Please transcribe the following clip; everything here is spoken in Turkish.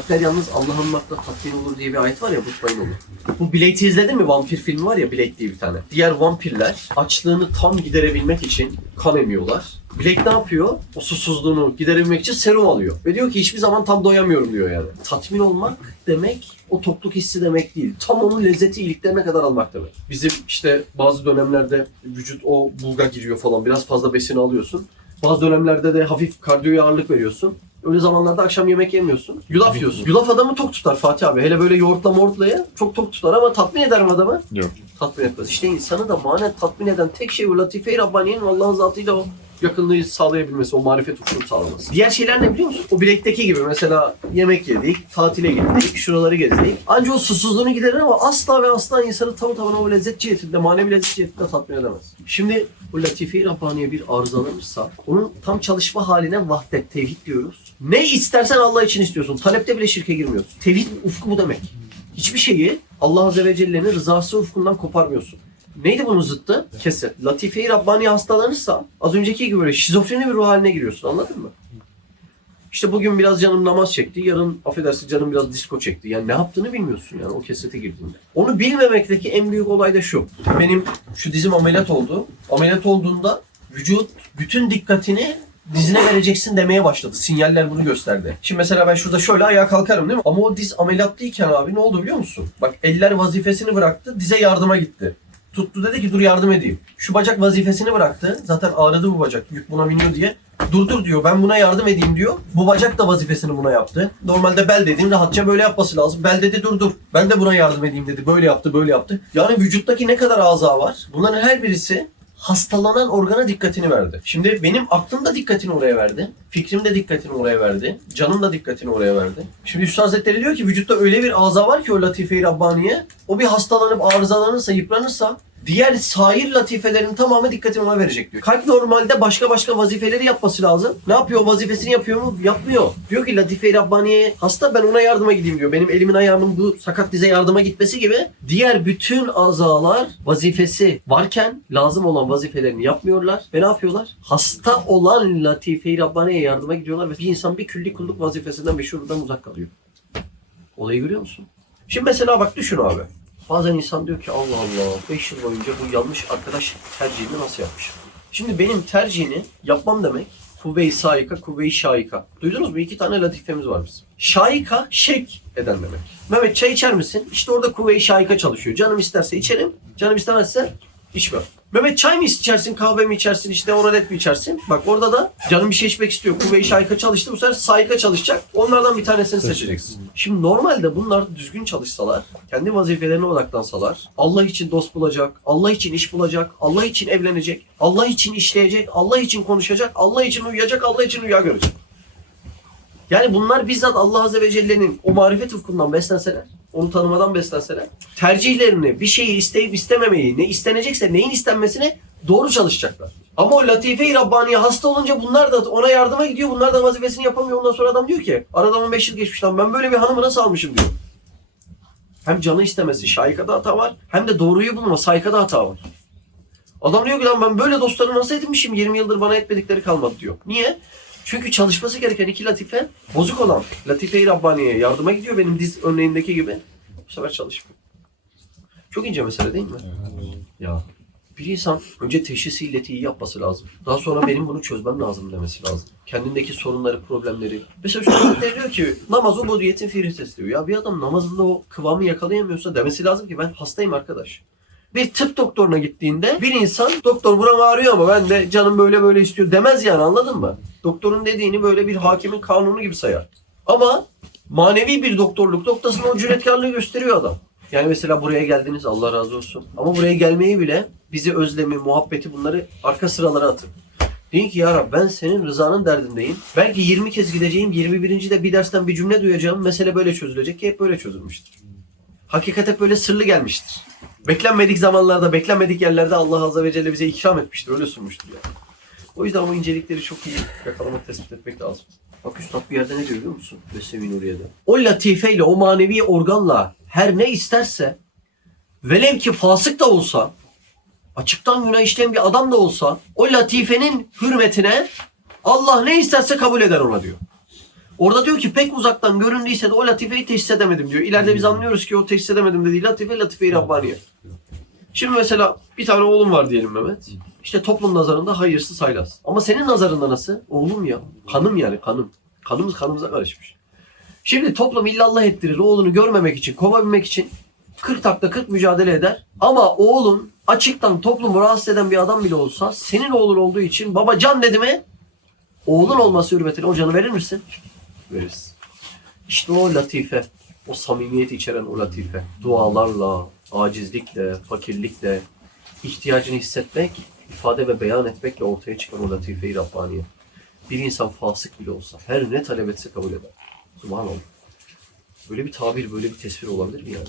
Kalpler yalnız Allah'ın makla tatmin olur diye bir ayet var ya mutmain olur. Bu Blade'i izledin mi? Vampir filmi var ya Blade diye bir tane. Diğer vampirler açlığını tam giderebilmek için kan emiyorlar. Blade ne yapıyor? O susuzluğunu giderebilmek için serum alıyor. Ve diyor ki hiçbir zaman tam doyamıyorum diyor yani. Tatmin olmak demek o tokluk hissi demek değil. Tam onun lezzeti iliklerine kadar almak demek. Bizim işte bazı dönemlerde vücut o bulga giriyor falan. Biraz fazla besin alıyorsun. Bazı dönemlerde de hafif kardiyoya ağırlık veriyorsun. Öyle zamanlarda akşam yemek yemiyorsun. Yulaf yiyorsun. Yulaf adamı tok tutar Fatih abi. Hele böyle yoğurtla mortla ye. Çok tok tutar ama tatmin eder mi adamı? Yok. Tatmin etmez. İşte insanı da manen tatmin eden tek şey o Latife-i Rabbani'nin Allah'ın zatıyla o yakınlığı sağlayabilmesi, o marifet ufkunu sağlaması. Diğer şeyler ne biliyor musun? O bilekteki gibi mesela yemek yedik, tatile gittik, şuraları gezdik. Ancak o susuzluğunu giderir ama asla ve asla insanı tam tamına o lezzet cihetinde, manevi lezzet cihetinde tatmin edemez. Şimdi bu Latife-i Rabbani'ye bir arızalanırsa onun tam çalışma haline vahdet, tevhid diyoruz. Ne istersen Allah için istiyorsun. Talepte bile şirke girmiyorsun. Tevhid ufku bu demek. Hiçbir şeyi Allah Azze ve Celle'nin rızası ufkundan koparmıyorsun. Neydi bunun zıttı? Kesin. Latife-i Rabbani hastalanırsa az önceki gibi böyle şizofreni bir ruh haline giriyorsun anladın mı? İşte bugün biraz canım namaz çekti, yarın affedersin canım biraz disko çekti. Yani ne yaptığını bilmiyorsun yani o kesete girdiğinde. Onu bilmemekteki en büyük olay da şu. Benim şu dizim ameliyat oldu. Ameliyat olduğunda vücut bütün dikkatini dizine vereceksin demeye başladı. Sinyaller bunu gösterdi. Şimdi mesela ben şurada şöyle ayağa kalkarım değil mi? Ama o diz ameliyatlıyken abi ne oldu biliyor musun? Bak eller vazifesini bıraktı, dize yardıma gitti. Tuttu dedi ki dur yardım edeyim. Şu bacak vazifesini bıraktı. Zaten ağrıdı bu bacak. Yük buna biniyor diye. Dur dur diyor ben buna yardım edeyim diyor. Bu bacak da vazifesini buna yaptı. Normalde bel dediğin rahatça böyle yapması lazım. Bel dedi dur dur. Ben de buna yardım edeyim dedi. Böyle yaptı böyle yaptı. Yani vücuttaki ne kadar aza var? Bunların her birisi hastalanan organa dikkatini verdi. Şimdi benim aklım da dikkatini oraya verdi. Fikrim de dikkatini oraya verdi. Canım da dikkatini oraya verdi. Şimdi Üstad Hazretleri diyor ki vücutta öyle bir aza var ki o latife-i Rabbaniye. O bir hastalanıp arızalanırsa, yıpranırsa diğer sair latifelerin tamamı dikkatini ona verecek diyor. Kalp normalde başka başka vazifeleri yapması lazım. Ne yapıyor? Vazifesini yapıyor mu? Yapmıyor. Diyor ki Latife-i Rabbaniye hasta ben ona yardıma gideyim diyor. Benim elimin ayağımın bu sakat dize yardıma gitmesi gibi diğer bütün azalar vazifesi varken lazım olan vazifelerini yapmıyorlar ve ne yapıyorlar? Hasta olan Latife-i Rabbaniye yardıma gidiyorlar ve bir insan bir külli kulluk vazifesinden ve şuradan uzak kalıyor. Olayı görüyor musun? Şimdi mesela bak düşün abi. Bazen insan diyor ki Allah Allah 5 yıl boyunca bu yanlış arkadaş tercihini nasıl yapmış? Şimdi benim tercihini yapmam demek kuvve-i saika, kuvve-i şaika. Duydunuz mu? İki tane latifemiz var bizim. Şaika, şek eden demek. Mehmet çay içer misin? İşte orada kuvve-i şaika çalışıyor. Canım isterse içerim, canım istemezse içmem. Mehmet çay mı içersin, kahve mi içersin, işte oralet mi içersin? Bak orada da canım bir şey içmek istiyor. Kuvve-i şaika çalıştı. Bu sefer saika çalışacak. Onlardan bir tanesini seçeceksin. Şimdi normalde bunlar düzgün çalışsalar, kendi vazifelerine odaklansalar, Allah için dost bulacak, Allah için iş bulacak, Allah için evlenecek, Allah için işleyecek, Allah için konuşacak, Allah için uyuyacak, Allah için rüya görecek. Yani bunlar bizzat Allah Azze ve Celle'nin o marifet ufkundan beslenseler, onu tanımadan beslenseler, tercihlerini, bir şeyi isteyip istememeyi, ne istenecekse neyin istenmesini doğru çalışacaklar. Ama o Latife-i Rabbaniye hasta olunca bunlar da ona yardıma gidiyor, bunlar da vazifesini yapamıyor. Ondan sonra adam diyor ki, aradan 15 yıl geçmiş lan ben böyle bir hanımı nasıl almışım diyor. Hem canı istemesi, şaikada hata var, hem de doğruyu bulma, saykada hata var. Adam diyor ki lan ben böyle dostları nasıl edinmişim 20 yıldır bana etmedikleri kalmadı diyor. Niye? Çünkü çalışması gereken iki latife bozuk olan Latife-i Rabbaniye'ye yardıma gidiyor benim diz örneğindeki gibi. Bu sefer çalışmıyor. Çok ince mesele değil mi? Ya bir insan önce teşhisi illeti iyi yapması lazım. Daha sonra benim bunu çözmem lazım demesi lazım. Kendindeki sorunları, problemleri. Mesela şu diyor ki namaz o budiyetin fihristesi diyor. Ya bir adam namazında o kıvamı yakalayamıyorsa demesi lazım ki ben hastayım arkadaş. Bir tıp doktoruna gittiğinde bir insan doktor buram ağrıyor ama ben de canım böyle böyle istiyor demez yani anladın mı? Doktorun dediğini böyle bir hakimin kanunu gibi sayar. Ama manevi bir doktorluk noktasında o cüretkarlığı gösteriyor adam. Yani mesela buraya geldiniz Allah razı olsun. Ama buraya gelmeyi bile bizi özlemi, muhabbeti bunları arka sıralara atın. Deyin ki ya Rab ben senin rızanın derdindeyim. Belki 20 kez gideceğim, 21. de bir dersten bir cümle duyacağım. Mesele böyle çözülecek ki hep böyle çözülmüştür. Hakikat hep böyle sırlı gelmiştir. Beklenmedik zamanlarda, beklenmedik yerlerde Allah Azze ve Celle bize ikram etmiştir. Öyle sunmuştur yani. O yüzden o incelikleri çok iyi yakalamak, tespit etmek lazım. Bak Üstad bir yerde ne diyor biliyor musun? Mesnevi Nuriye'de. O latifeyle, o manevi organla her ne isterse velev ki fasık da olsa açıktan günah işleyen bir adam da olsa o latifenin hürmetine Allah ne isterse kabul eder ona diyor. Orada diyor ki pek uzaktan göründüyse de o latifeyi teşhis edemedim diyor. İleride biz anlıyoruz ki o teşhis edemedim dediği latife latife-i Rabbaniye. Şimdi mesela bir tane oğlum var diyelim Mehmet. İşte toplum nazarında hayırsız haylaz. Ama senin nazarında nasıl? Oğlum ya. Kanım yani kanım. Kanımız kanımıza karışmış. Şimdi toplum illallah ettirir oğlunu görmemek için, kovabilmek için 40 takla 40 mücadele eder. Ama oğlun açıktan toplumu rahatsız eden bir adam bile olsa senin oğlun olduğu için baba can dedi mi oğlun olması hürmetine o canı verir misin? Veririz. İşte o latife, o samimiyet içeren o latife. Dualarla, acizlikle, fakirlikle, ihtiyacını hissetmek, ifade ve beyan etmekle ortaya çıkan o latife-i Rabbaniye. Bir insan fasık bile olsa her ne talep etse kabul eder. Subhanallah. Böyle bir tabir, böyle bir tesbir olabilir mi yani?